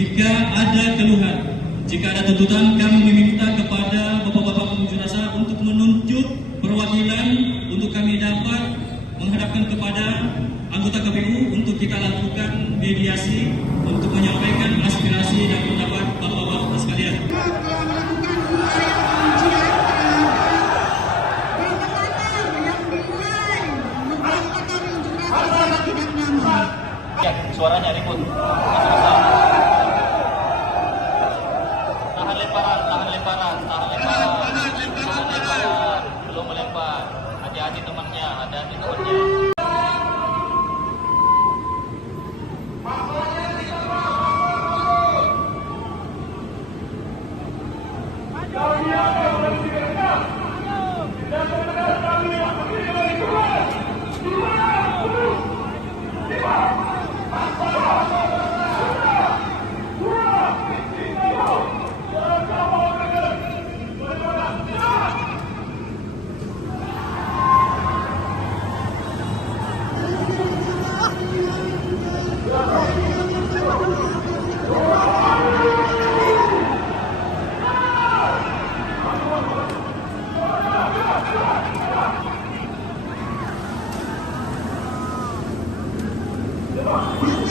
Jika ada keluhan, jika ada tuntutan, kami meminta kepada bapak-bapak pengunjuk rasa untuk menunjuk perwakilan untuk kami dapat menghadapkan kepada anggota KPU untuk kita lakukan mediasi untuk menyampaikan aspirasi dan pendapat bapak-bapak sekalian. Ya, suaranya ribut. Tahan lemparan. Belum melempar. Hati-hati temannya, hati-hati temannya. Wow.